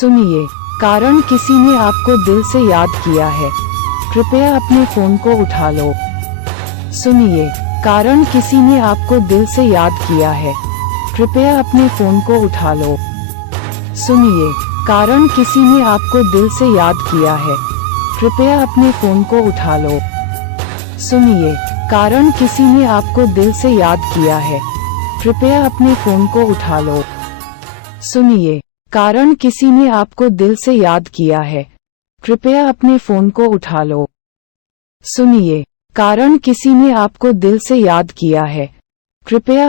सुनिए, कारण किसी ने आपको दिल से याद किया है, कृपया अपने फोन को उठा लो। सुनिए, कारण किसी ने आपको दिल से याद किया है, कृपया अपने फोन को उठा लो। सुनिए, कारण किसी ने आपको दिल से याद किया है, कृपया अपने फोन को उठा लो। सुनिए, कारण किसी ने आपको दिल से याद किया है, कृपया अपने फोन को उठा लो। सुनिए, कारण किसी ने आपको दिल से याद किया है, कृपया अपने फोन को उठा लो। सुनिए, कारण किसी ने आपको दिल से याद किया है, कृपया